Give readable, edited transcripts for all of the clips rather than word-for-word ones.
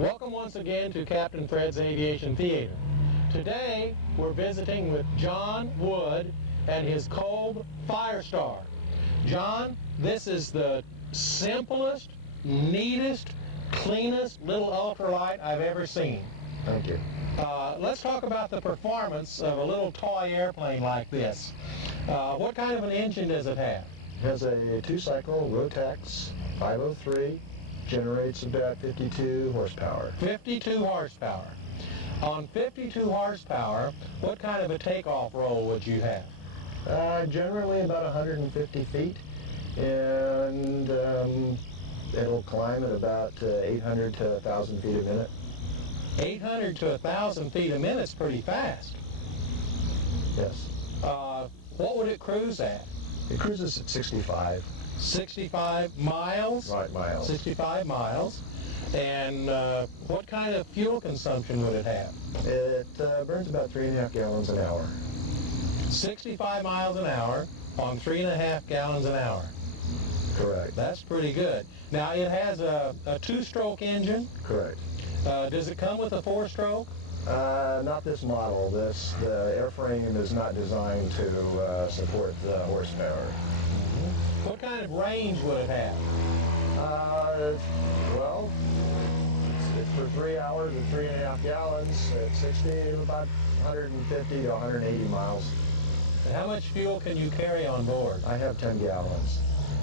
Welcome once again to Captain Fred's Aviation Theater. Today we're visiting with John Wood and his Kolb Firestar. John, this is the simplest, neatest, cleanest little ultralight I've ever seen. Thank you. Let's talk about the performance of a little toy airplane like this. What kind of an engine does it have? It has a two-cycle Rotax 503, generates about 52 horsepower. 52 horsepower. On 52 horsepower, what kind of a takeoff roll would you have? Generally about 150 feet, and it'll climb at about 800 to 1,000 feet a minute. 800 to 1,000 feet a minute is pretty fast. Yes. What would it cruise at? It cruises at 65. 65 miles? Right, miles. 65 miles. And what kind of fuel consumption would it have? It burns about 3.5 gallons an hour. 65 miles an hour on 3.5 gallons an hour. Correct. That's pretty good. Now it has a two-stroke engine. Correct. Does it come with a four-stroke? Not this model. The airframe is not designed to support the horsepower. What kind of range would it have? Well, it's for 3 hours and 3.5 gallons at 60, about 150 to 180 miles. And how much fuel can you carry on board? I have 10 gallons.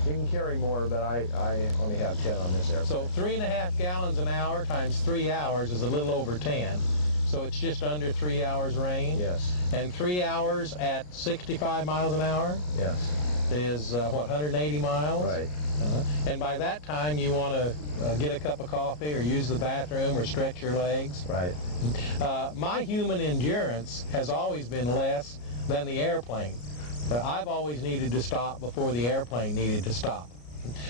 You can carry more, but I only have 10 on this airplane. So 3.5 gallons an hour times 3 hours is a little over 10. So it's just under 3 hours range? Yes. And 3 hours at 65 miles an hour Yes. is, 180 miles? Right. And by that time you want to get a cup of coffee or use the bathroom or stretch your legs? Right. My human endurance has always been less than the airplane. But I've always needed to stop before the airplane needed to stop.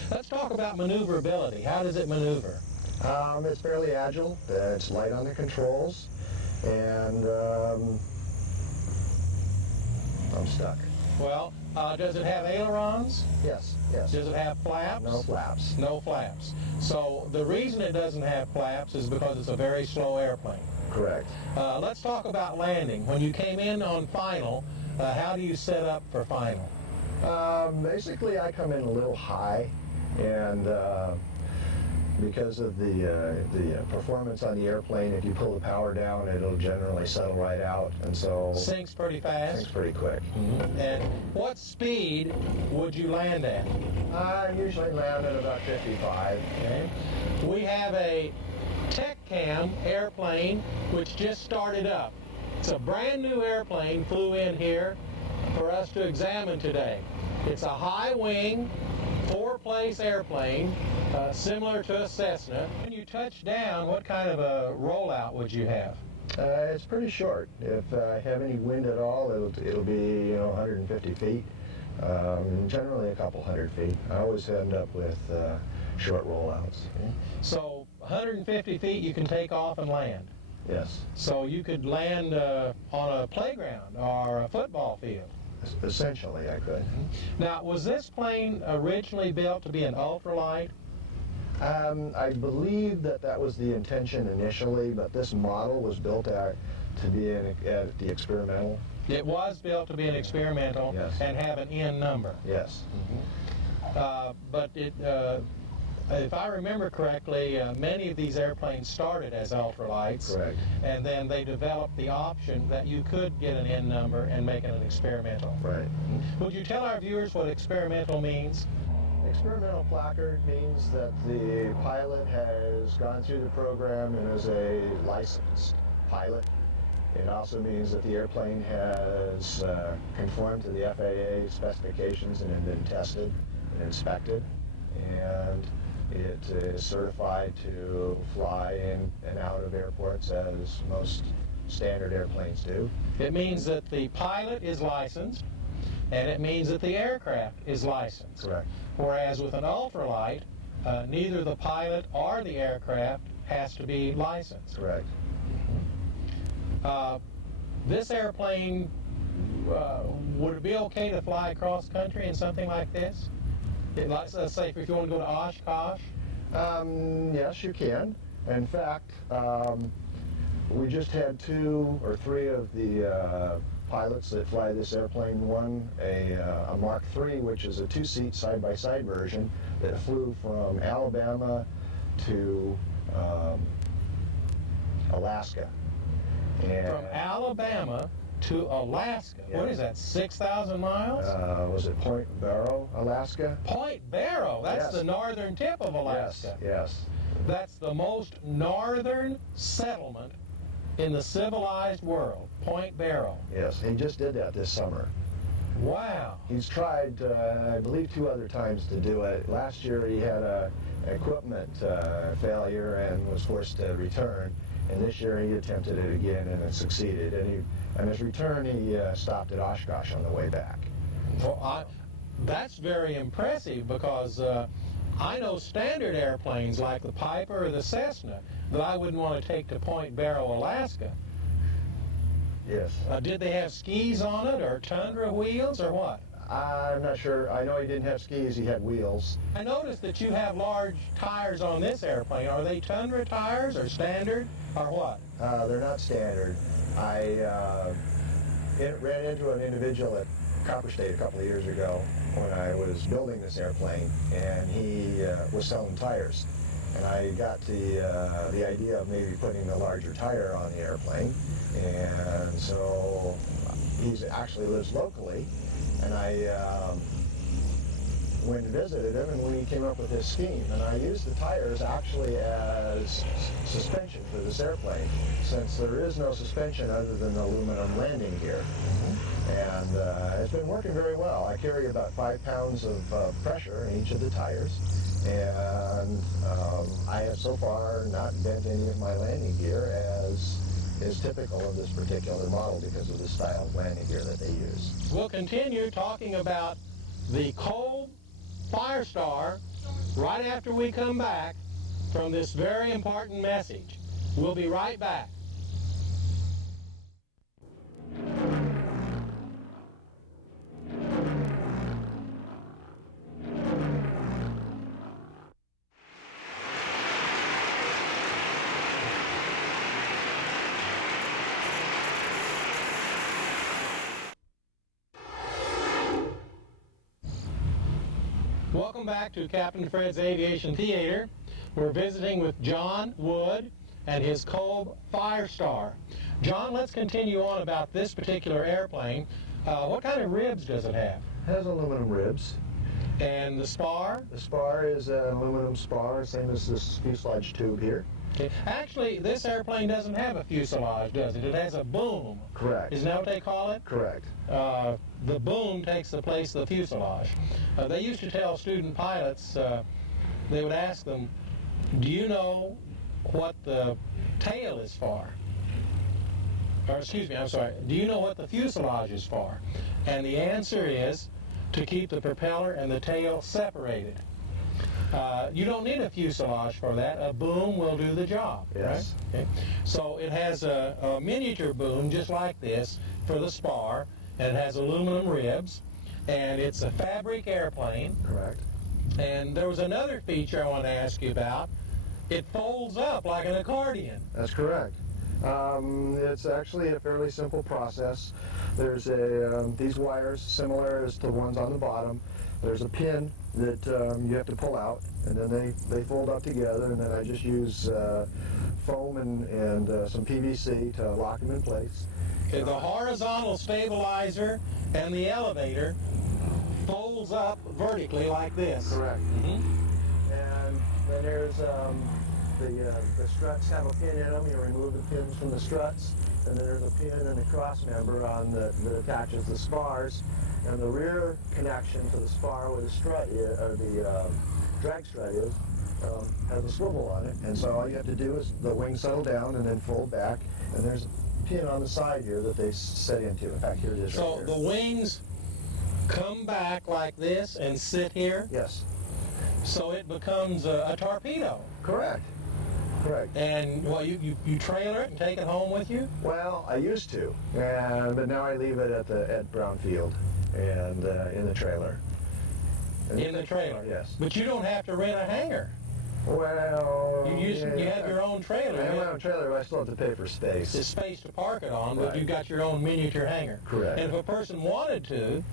Let's talk about maneuverability. How does it maneuver? It's fairly agile. It's light on the controls, and I'm stuck. Well, does it have ailerons? Yes. Yes. Does it have flaps? No flaps. No flaps. So the reason it doesn't have flaps is because it's a very slow airplane. Correct. Let's talk about landing. When you came in on final, how do you set up for final? Basically, I come in a little high, and because of the performance on the airplane, if you pull the power down, it'll generally settle right out, and so Sinks pretty fast. sinks pretty quick. And what speed would you land at? I usually land at about 55. Okay. We have a TechCam airplane which just started up. It's a brand new airplane, flew in here for us to examine today. It's a high wing, 4-place airplane, similar to a Cessna. When you touch down, what kind of a rollout would you have? It's pretty short. If I have any wind at all, it'll be 150 feet. Generally a couple hundred feet. I always end up with short rollouts. So 150 feet you can take off and land. Yes. So you could land on a playground or a football field. Essentially, I could. Now, was this plane originally built to be an ultralight? I believe that was the intention initially, but this model was built to be at the experimental. It was built to be an experimental. Yes. And have an N number. Yes. But if I remember correctly, many of these airplanes started as ultralights. Correct. And then they developed the option that you could get an N number and make it an experimental. Right. Would you tell our viewers what experimental means? Experimental placard means that the pilot has gone through the program and is a licensed pilot. It also means that the airplane has conformed to the FAA specifications and have been tested and inspected, and it is certified to fly in and out of airports as most standard airplanes do. It means that the pilot is licensed, and it means that the aircraft is licensed. Correct. Whereas with an ultralight, neither the pilot or the aircraft has to be licensed. Correct. This airplane, would it be okay to fly across country in something like this? Let's say if you want to go to Oshkosh. Yes, you can. In fact, we just had 2 or 3 of the pilots that fly this airplane. One, a Mark III, which is a 2-seat side-by-side version that flew from Alabama to Alaska. And from Alabama to Alaska. Yeah. What is that, 6,000 miles? Was it Point Barrow, Alaska? Point Barrow? That's yes. The northern tip of Alaska. Yes. That's the most northern settlement in the civilized world, Point Barrow. Yes, he just did that this summer. Wow. He's tried, I believe, 2 other times to do it. Last year he had an equipment failure and was forced to return. And this year he attempted it again and it succeeded. And on his return he stopped at Oshkosh on the way back. Well, that's very impressive because I know standard airplanes like the Piper or the Cessna that I wouldn't want to take to Point Barrow, Alaska. Yes. Did they have skis on it or Tundra wheels or what? I'm not sure. I know he didn't have skis, he had wheels. I noticed that you have large tires on this airplane. Are they Tundra tires or standard or what? They're not standard. I ran into an individual at Copper State a couple of years ago when I was building this airplane, and he was selling tires. And I got the idea of maybe putting a larger tire on the airplane. And so he actually lives locally. And I went and visited him, and we came up with this scheme. And I used the tires actually as suspension for this airplane, since there is no suspension other than the aluminum landing gear. And it's been working very well. I carry about 5 pounds of pressure in each of the tires. And I have so far not bent any of my landing gear, as is typical of this particular model because of the style of landing gear that they use. We'll continue talking about the Kolb Firestar right after we come back from this very important message. We'll be right back. Welcome back to Captain Fred's Aviation Theater. We're visiting with John Wood and his Kolb Firestar. John, let's continue on about this particular airplane. What kind of ribs does it have? It has aluminum ribs. And the spar? The spar is an aluminum spar, same as this fuselage tube here. Okay. Actually, this airplane doesn't have a fuselage, does it? It has a boom. Correct. Isn't that what they call it? Correct. The boom takes the place of the fuselage. They used to tell student pilots, they would ask them, do you know what the tail is for? Or excuse me, I'm sorry, do you know what the fuselage is for? And the answer is to keep the propeller and the tail separated. You don't need a fuselage for that. A boom will do the job. Yes. Right? Okay. So it has a miniature boom just like this for the spar, and it has aluminum ribs, and it's a fabric airplane. Correct. And there was another feature I want to ask you about. It folds up like an accordion. That's correct. It's actually a fairly simple process. There's these wires, similar as to the ones on the bottom. There's a pin that you have to pull out, and then they fold up together, and then I just use foam and some PVC to lock them in place. Okay, the horizontal stabilizer and the elevator folds up vertically like this. Correct. Mm-hmm. And then there's the struts have a pin in them. You remove the pins from the struts, and then there's a pin and a cross member on that attaches the spars. And the rear connection to the spar where the strut is, or the drag strut is, has a swivel on it. And so all you have to do is the wings settle down and then fold back. And there's a pin on the side here that they set into. In fact, here it is. So right the wings come back like this and sit here? Yes. So it becomes a torpedo. Correct. Correct. And well, you trailer it and take it home with you? Well, I used to, but now I leave it at Brownfield and in the trailer. In the trailer? Yes. But you don't have to rent a hangar. Well, You have your own trailer. I have my own trailer, but I still have to pay for space. It's space to park it on, but Right. you've got your own miniature hangar. Correct. And if a person wanted to,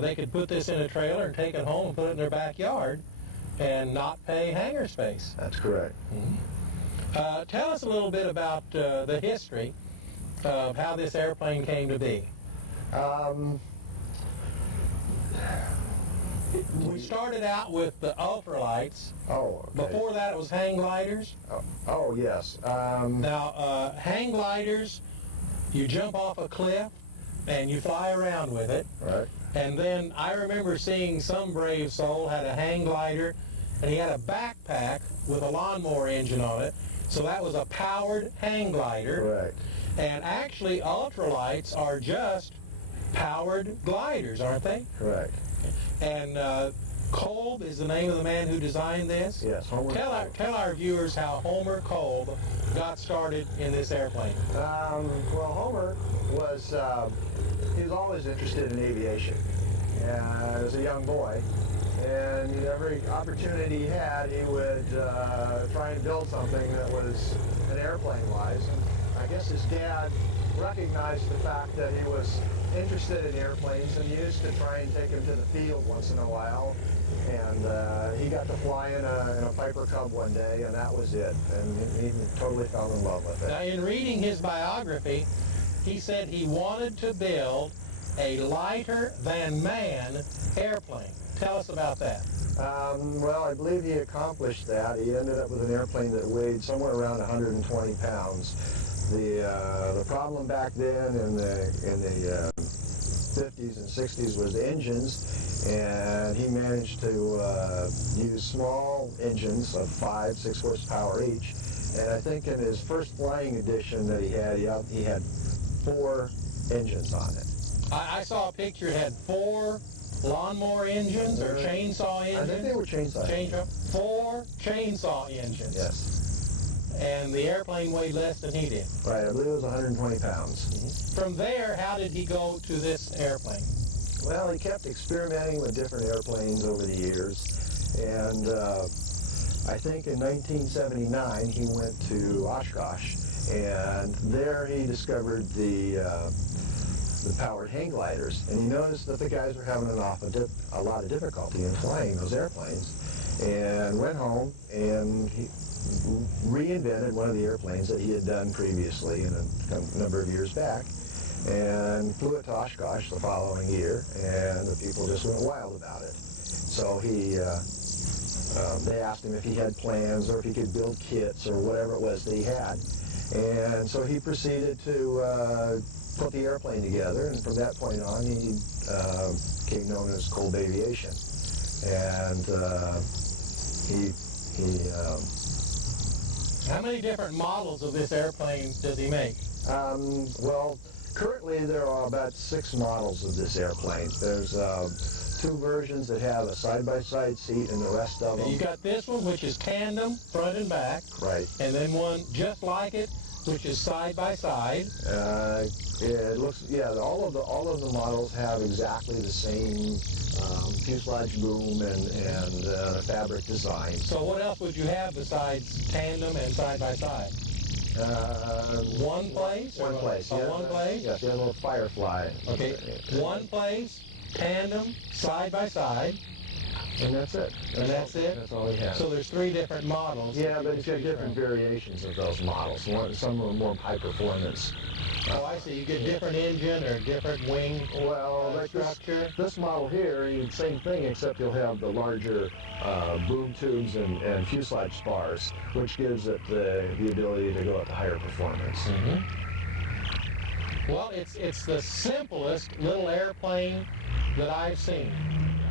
they could put this in a trailer and take it home and put it in their backyard and not pay hangar space. That's correct. Mm-hmm. Tell us a little bit about the history of how this airplane came to be. We started out with the ultralights. Oh, okay. Before that, it was hang gliders. Oh yes. Now, hang gliders, you jump off a cliff and you fly around with it. Right. And then I remember seeing some brave soul had a hang glider, and he had a backpack with a lawnmower engine on it. So that was a powered hang glider. Correct. And actually, ultralights are just powered gliders, aren't they? Correct. And Kolb is the name of the man who designed this. Yes, Homer. Tell our viewers how Homer Kolb got started in this airplane. Well, Homer was he was always interested in aviation as a young boy, and every opportunity he had, he would try and build something that was an airplane-wise. And I guess his dad recognized the fact that he was interested in airplanes, and he used to try and take him to the field once in a while. And he got to fly in a Piper Cub one day, and that was it. And he totally fell in love with it. Now, in reading his biography, he said he wanted to build a lighter-than-man airplane. Tell us about that. Well, I believe he accomplished that. He ended up with an airplane that weighed somewhere around 120 pounds. The problem back then in the 50s and 60s was engines, and he managed to use small engines of 5-6 horsepower each. And I think in his first flying edition that he had 4 engines on it. I saw a picture. It had 4 lawnmower engines or chainsaw engines. I think they were chainsaw. 4 chainsaw engines. Yes. And the airplane weighed less than he did. Right, I believe it was 120 pounds. From there, how did he go to this airplane? Well, he kept experimenting with different airplanes over the years, and I think in 1979 he went to Oshkosh, and there he discovered the powered hang gliders, and he noticed that the guys were having a lot of difficulty in flying those airplanes, and went home and he reinvented one of the airplanes that he had done previously in a number of years back, and flew it to Oshkosh the following year, and the people just went wild about it. So they asked him if he had plans or if he could build kits or whatever it was that he had, and so he proceeded to put the airplane together, and from that point on he became known as Kolb Aviation. And How many different models of this airplane does he make? Well, currently there are about 6 models of this airplane. There's 2 versions that have a side-by-side seat, and the rest of them... You got this one, which is tandem, front and back. Right. And then one just like it, which is side-by-side. It looks, yeah, all of the models have exactly the same fuselage boom and fabric design. So what else would you have besides tandem and side-by-side? One place? One place. Yeah, one place? Yes, you have a little Firefly. Okay, one place, tandem, side-by-side. And that's it. That's it? That's all we have. So there's 3 different models. Yeah, but you have different variations of those models. Some are more high performance. Oh, I see. You get different engine or different wing structure. This model here, same thing, except you'll have the larger boom tubes and fuselage spars, which gives it the ability to go up to higher performance. Mm-hmm. Well, it's the simplest little airplane that I've seen.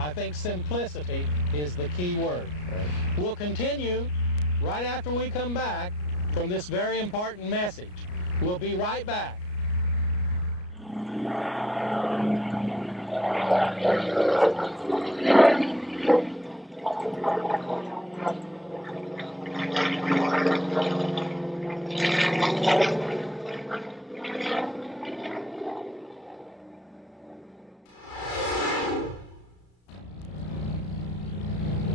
I think simplicity is the key word. Right. We'll continue right after we come back from this very important message. We'll be right back.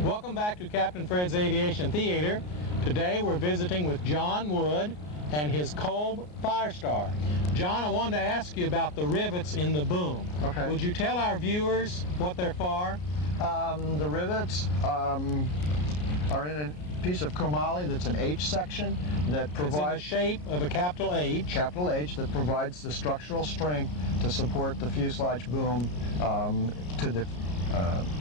Welcome back to to Captain Fred's Aviation Theater. Today we're visiting with John Wood and his Kolb Firestar. John, I wanted to ask you about the rivets in the boom. Okay. Would you tell our viewers what they're for? The rivets are in a piece of chromoly that's an H section that It's in the provides shape of a capital H. capital H that provides the structural strength to support the fuselage boom to the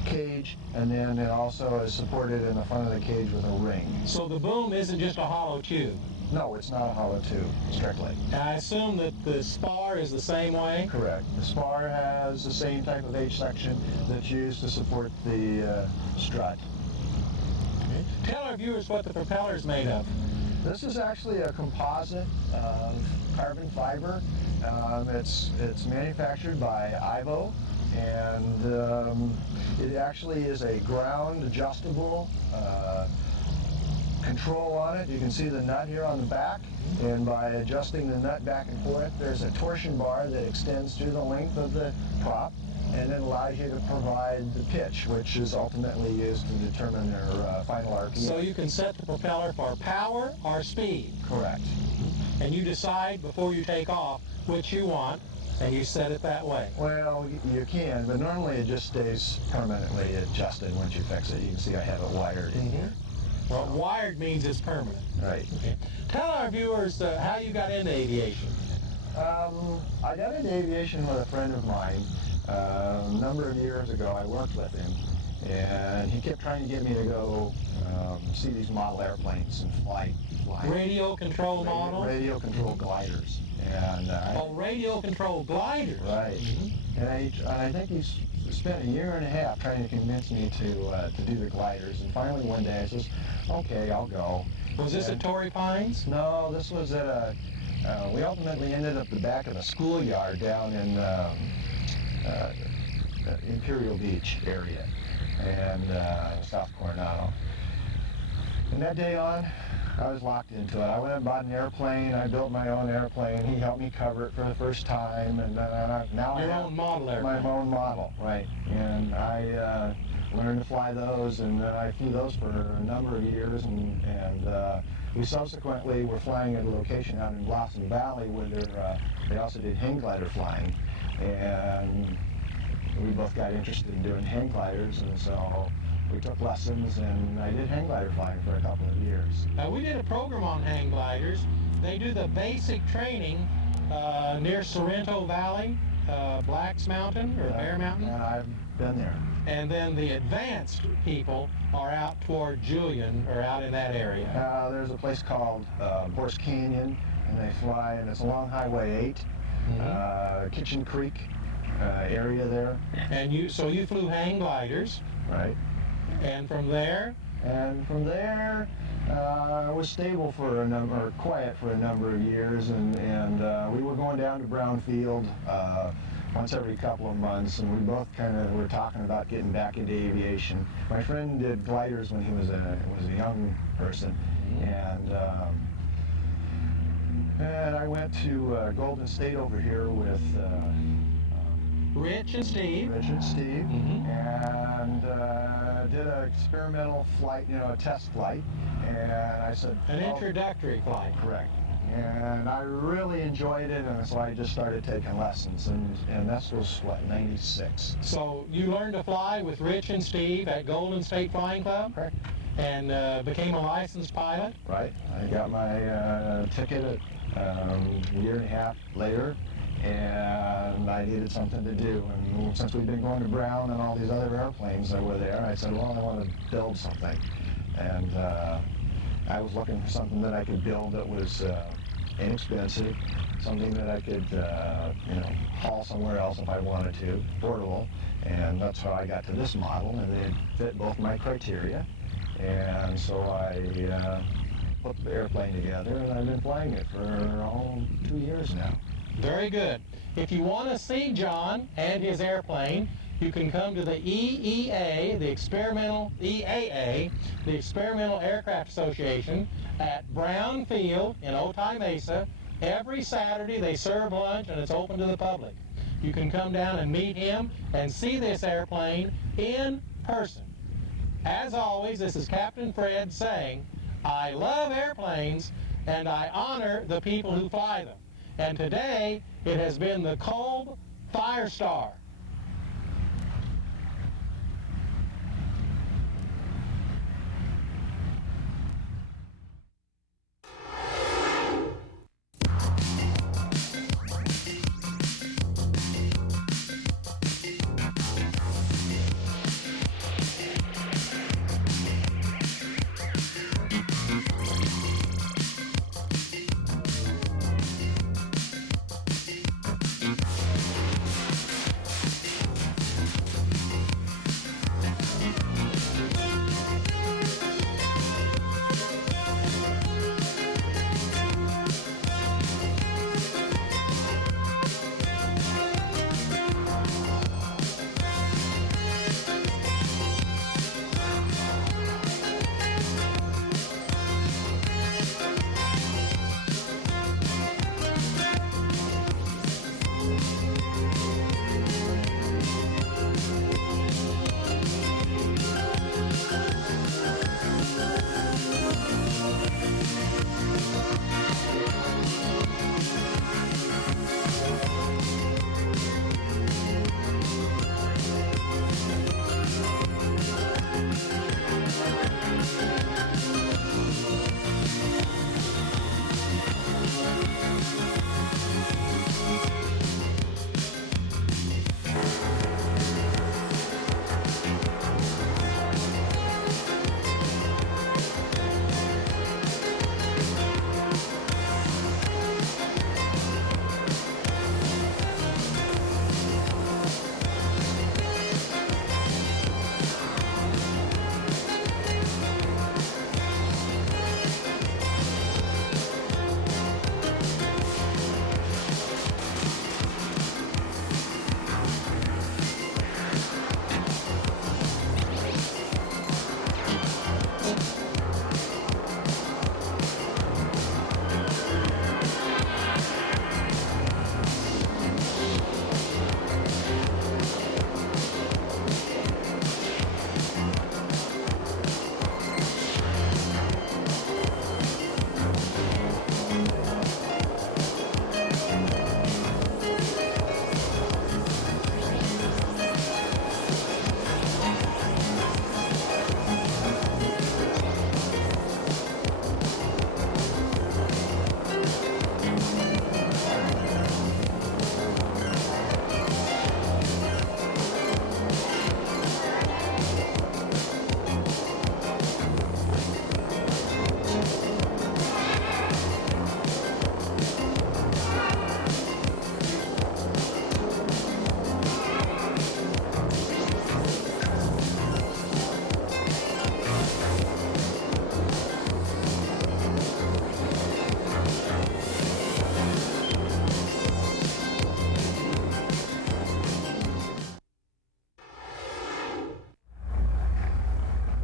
cage, and then it also is supported in the front of the cage with a ring. So the boom isn't just a hollow tube. No, it's not a hollow tube, strictly. And I assume that the spar is the same way? Correct. The spar has the same type of H section that's used to support the strut. Tell our viewers what the propeller's made of. This is actually a composite of carbon fiber. It's manufactured by Ivo, and it actually is a ground adjustable control on it. You can see the nut here on the back, and by adjusting the nut back and forth, there's a torsion bar that extends through the length of the prop, and then allows you to provide the pitch, which is ultimately used to determine their final RPM. So you can set the propeller for power or speed. Correct. And you decide before you take off which you want, and you set it that way. Well, you can, but normally it just stays permanently adjusted once you fix it. You can see I have it wired in here. Well, wired means it's permanent. Right. Okay. Tell our viewers how you got into aviation. I got into aviation with a friend of mine. A number of years ago, I worked with him, and he kept trying to get me to go see these model airplanes and fly. Radio control model? Radio control gliders. And radio control gliders. Right. And I think he spent a year and a half trying to convince me to do the gliders. And finally one day I says, okay, I'll go. Was this at Torrey Pines? No, this was at a, we ultimately ended up the back of the schoolyard down in Imperial Beach area and South Coronado. And that day on, I was locked into it. I went and bought an airplane. I built my own airplane. He helped me cover it for the first time, and now Your I have own model airplane. my own model, right? And I learned to fly those, and I flew those for a number of years, and we subsequently were flying at a location out in Blossom Valley where they also did hang glider flying, and we both got interested in doing hang gliders, and so we took lessons, and I did hang glider flying for a couple of years. We did a program on hang gliders. They do the basic training near Sorrento Valley, Blacks Mountain or Bear Mountain. And I've been there. And then the advanced people are out toward Julian or out in that area. There's a place called Horse Canyon, and they fly, and it's along Highway 8, Kitchen Creek area there. And so you flew hang gliders. Right. And from there? And from there, I was stable for quiet for a number of years, and we were going down to Brownfield once every couple of months, and we both kind of were talking about getting back into aviation. My friend did gliders when he was a young person, and I went to Golden State over here with Rich and Steve. and did an experimental flight, a test flight, and I said... An introductory flight. Correct. And I really enjoyed it, and so I just started taking lessons, and this was, what, 96. So you learned to fly with Rich and Steve at Golden State Flying Club? Correct. And became a licensed pilot? Right. I got my ticket a year and a half later, and I needed something to do. And since we've been going to Brown and all these other airplanes that were there, I said, well, I want to build something. And I was looking for something that I could build that was inexpensive, something that I could, haul somewhere else if I wanted to, portable. And that's how I got to this model, and it fit both my criteria. And so I put the airplane together, and I've been flying it for 2 years now. Very good. If you want to see John and his airplane, you can come to the EAA, the Experimental Aircraft Association at Brown Field in Otay Mesa. Every Saturday they serve lunch and it's open to the public. You can come down and meet him and see this airplane in person. As always, this is Captain Fred saying, I love airplanes and I honor the people who fly them. And today, it has been the Kolb Firestar.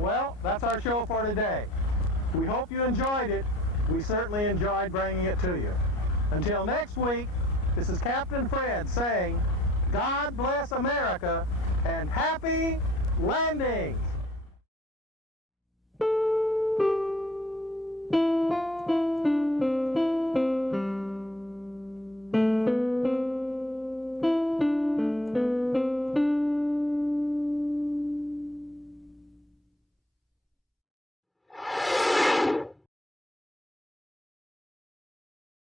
Well, that's our show for today. We hope you enjoyed it. We certainly enjoyed bringing it to you. Until next week, this is Captain Fred saying, God bless America and happy landings!